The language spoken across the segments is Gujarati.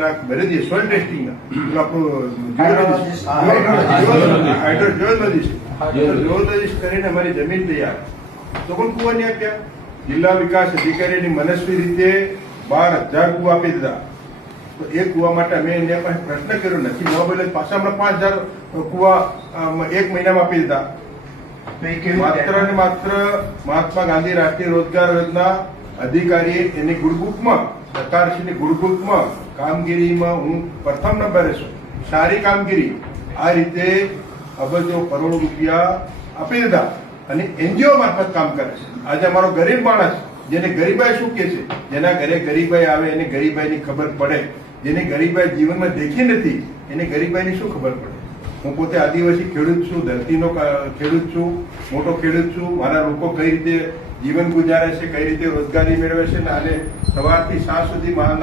ના ભરી દઈએ સોઇલ ટેસ્ટિંગ જીઓલોજીસ્ટ કરીને અમારી જમીન તૈયાર તો પણ કુવા નહીં આપ્યા. જિલ્લા વિકાસ અધિકારીની મનસ્વી રીતે 12,000 કુવા આપી દીધા. તો એ કુવા માટે અમે એને પાસે પ્રશ્ન કર્યો નથી. મોબાઈલ પાછા હમણાં 5,000 કુવા 1 મહિનામાં આપી દીધા. માત્ર ને માત્ર મહાત્મા ગાંધી રાષ્ટ્રીય રોજગાર યોજના અધિકારી એની ગુડબુકમાં સરકારશ્રીની ગુડબુકમાં કામગીરીમાં હું પ્રથમ નંબરે છું. સારી કામગીરી આ રીતે અબજો કરોડ રૂપિયા આપી દીધા અને એનજીઓ મારફત કામ કરે છે. આજે અમારો ગરીબ માણસ જેને ગરીબાઈ શું કે છે, જેના ઘરે ગરીબાઈ આવે એને ગરીબાઈની ખબર પડે, જેને ગરીબાઈ જીવનમાં દેખી નથી એને ગરીબાઈની શું ખબર પડે. હું પોતે આદિવાસી ખેડૂત છું, ધરતીનો ખેડૂત છું, મોટો ખેડૂત છું. મારા લોકો કઈ રીતે જીવન ગુજારે છે, કઈ રીતે રોજગારી મેળવે છે ને અને સવારથી સાંજ સુધી મા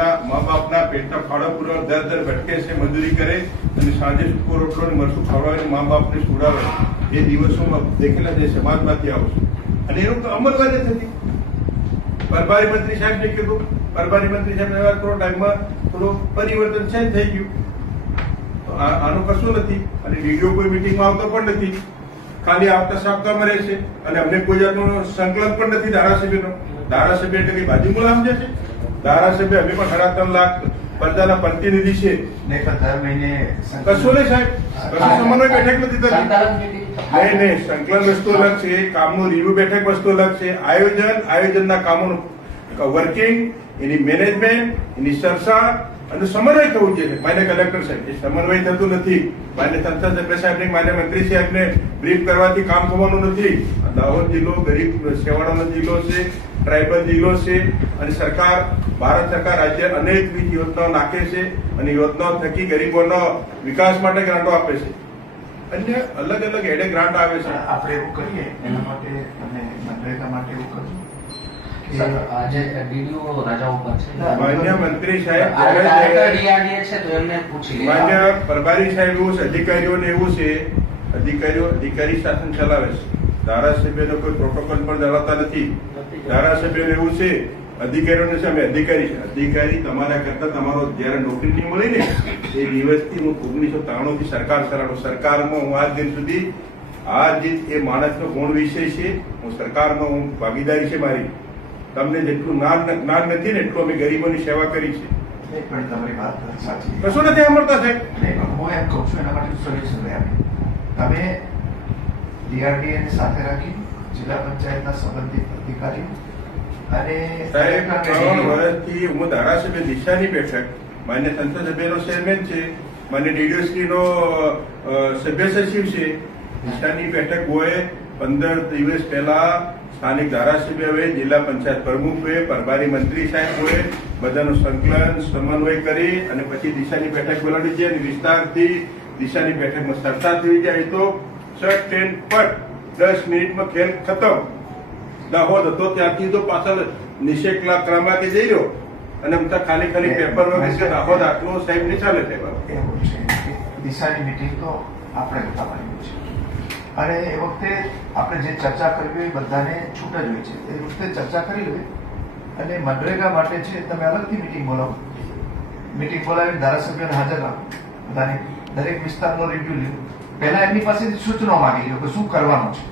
બાપના પેટના ફાળો પૂરવા દર ભટકે છે, મજૂરી કરે અને સાંજે સૂકો રોટલો ને મરચું ખવડાવીને મા બાપને સુડાવે. એ દિવસોમાં દેખેલા જે સમાજમાંથી આવું છું અને એનું અમલવારી થતી. પ્રભારી મંત્રી સાહેબને કીધું, પ્રભારી મંત્રી સાહેબ વ્યવહાર કરો ટાઈમમાં થોડું પરિવર્તન ચેન્જ થઈ ગયું. આનું કશું નથી અને ડીડીઓ કોઈ મિટિંગમાં આવતો પણ નથી, ખાલી આવતા સાપ્તાહમાં રહે છે અને અમને કોઈ જાતનો સંકલન પણ નથી ધારાસભ્યનો. ધારાસભ્ય એટલે કઈ બાજુ મુલામ છે? ધારાસભ્ય અમે પણ 3.5 લાખ પ્રજાના પ્રતિનિધિ છે. કશું નહીં સાહેબ, કશું સમન્વય બેઠક નથી થતી. નહીં, સંકલન વસ્તુ અલગ છે, કામનું રિવ્યુ બેઠક વસ્તુ અલગ છે. આયોજનના કામોનું વર્કિંગ, એની મેનેજમેન્ટ, એની ચર્ચા અને સમન્વય થવું જોઈએ. માન્ય કલેક્ટર સાહેબ એ સમન્વય થતું નથી. માન્ય સંસદ સભ્ય સાહેબને, માન્ય મંત્રી સાહેબને બ્રીફ કરવાથી કામ થવાનું નથી. દાહોદ જિલ્લો ગરીબ છેવાડાનો જિલ્લો છે, ટ્રાઇબલ જિલ્લો છે અને સરકાર, ભારત સરકાર રાજ્ય અનેકવિધ યોજનાઓ નાખે છે અને યોજનાઓ થકી ગરીબોનો વિકાસ માટે ગ્રાન્ટો આપે છે. અન્ય અલગ અલગ એડે ગ્રાન્ટ આવે છે. આપણે એવું કરીએ એના માટે અને મનરેગા માટે એવું કરીએ. આજે ડીડીઓ રાજા ઉપર છે. માન્ય મંત્રી સાહેબ, માન્ય પ્રભારી સાહેબ એવું છે, અધિકારીઓને એવું છે, અધિકારી શાસન ચલાવે છે. ધારાસભ્યનો કોઈ પ્રોટોકોલ પણ ધરાવતા નથી. ધારાસભ્યને એવું છે, અધિકારીઓને છે અમે અધિકારી છે. અધિકારી તમારા કરતા તમારો જયારે નોકરી નહીં મળી ને એ દિવસથી હું 1993 થી સરકાર ચલાવું. સરકારમાં હું આજ દિન સુધી આ જે એ માણસનો ગુણ વિષય છે. હું સરકારમાં હું ભાગીદારી છે મારી. તમને જેટલું જ્ઞાન નથી ને એટલું અમે ગરીબોની સેવા કરી છે. પણ તમારી વાત સાચી, કશું નથી સાંભળતા સાહેબ. હું એમ કહું છું એના માટે સોલ્યુશન તમે DRDA ને સાથે રાખી જિલ્લા પંચાયતના સંબંધિત અધિકારીઓ અને સાહેબ 3 વર્ષથી હું ધારાસભ્ય દિશાની બેઠક, માન્ય સંસદ સભ્યનો ચેરમેન છે, માન્ય DDO સભ્ય સચિવ છે. દિશાની બેઠક હોય 15 દિવસ પહેલા સ્થાનિક ધારાસભ્યોએ, જિલ્લા પંચાયત પ્રમુખોએ, પ્રભારી મંત્રી સાહેબ હોય બધાનું સંકલન સમન્વય કરી અને પછી દિશાની બેઠક બોલાવી છે અને વિસ્તારથી દિશાની બેઠકમાં ચર્ચા થઈ જાય તો શર્ટ ટ્રેન પર 10 મિનિટમાં ખેલ ખતમ. દાહોદ હતો ત્યાંથી તો પાછળ નિષેકલા ક્રમાંકે જઈ રહ્યો અને ખાલી પેપર વગર દાહોદ આટલું સાહેબ નહીં ચાલે. એવું છે દિશાની મિટિંગ તો આપણે બતાવવાની છે અને એ વખતે આપણે જે ચર્ચા કરવી હોય બધાને છૂટ જ હોય છે. એ વખતે ચર્ચા કરી લે અને મનરેગા માટે છે તમે અલગથી મિટિંગ બોલાવો. મિટિંગ બોલાવીને ધારાસભ્યોને હાજર રાખો, બધાને દરેક વિસ્તારનો રિવ્યુ લ્યો. પહેલા એમની પાસેથી સૂચનો માંગી લો કે શું કરવાનું છે.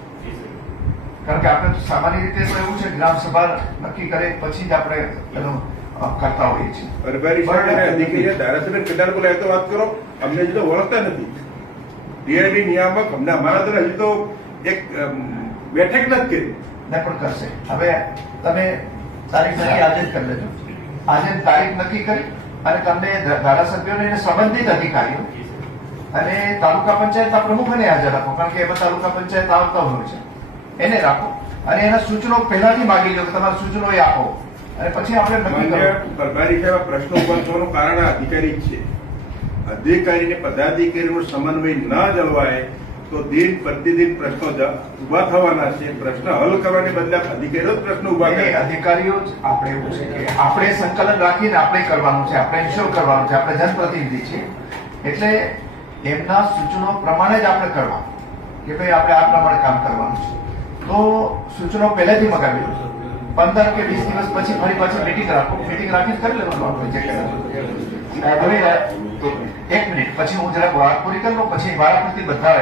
કારણ કે આપણે તો સામાન્ય રીતે તો એવું છે ગ્રામ સભા નક્કી કરે પછી જ આપણે એનું કરતા હોઈએ છીએ. ધારાસભ્ય કેટલા બોલાય તો વાત કરો, અમને હજી તો ઓળખતા નથી. DRD નિયામક અમને અમારા દ્વારા હજી તો એક બેઠક નથી કરી. ને પણ કરશે. હવે તમે તારીખ નક્કી આજે જ કરી લેજો. આજે તારીખ નક્કી કરી અને તમને ધારાસભ્યોને એને સંબંધિત અધિકારીઓ અને તાલુકા પંચાયતના પ્રમુખને હાજર રાખો. કારણ કે એમાં તાલુકા પંચાયત આવતા હોય છે, એને રાખો અને એના સૂચનો પહેલાથી માગી લો કે તમારા સૂચનો એ આપો અને પછી આપણે નક્કી કરો. પ્રભારી સાહેબ પ્રશ્નો ઉભા થવાનું કારણ અધિકારી છે. અધિકારીને પદાધિકારીનો સમન્વય ના જળવાય તો દિન પ્રતિદિન પ્રશ્નો ઉભા થવાના છે. પ્રશ્ન હલ કરવાને બદલે અધિકારીઓ જ પ્રશ્ન ઉભા કરે. અધિકારીઓ જ આપણે એવું છે કે આપણે સંકલન રાખીને આપણે કરવાનું છે, આપણે ઇન્શ્યોર કરવાનું છે, આપણે જનપ્રતિનિધિ છે એટલે એમના સૂચનો પ્રમાણે જ આપણે કરવાનું કે ભાઈ આપણે આ પ્રમાણે કામ કરવાનું છે. તો સૂચનો પહેલેથી મગાવી લો. 15 કે 20 દિવસ પછી ફરી પાછી મિટિંગ રાખો. મિટિંગ રાખીને કરી લેવાનું આપણે જે કરવાનું. હવે એક મિનિટ પછી હું જરાક વાત પૂરી કરી લઉં પછી વારાફરતી બધા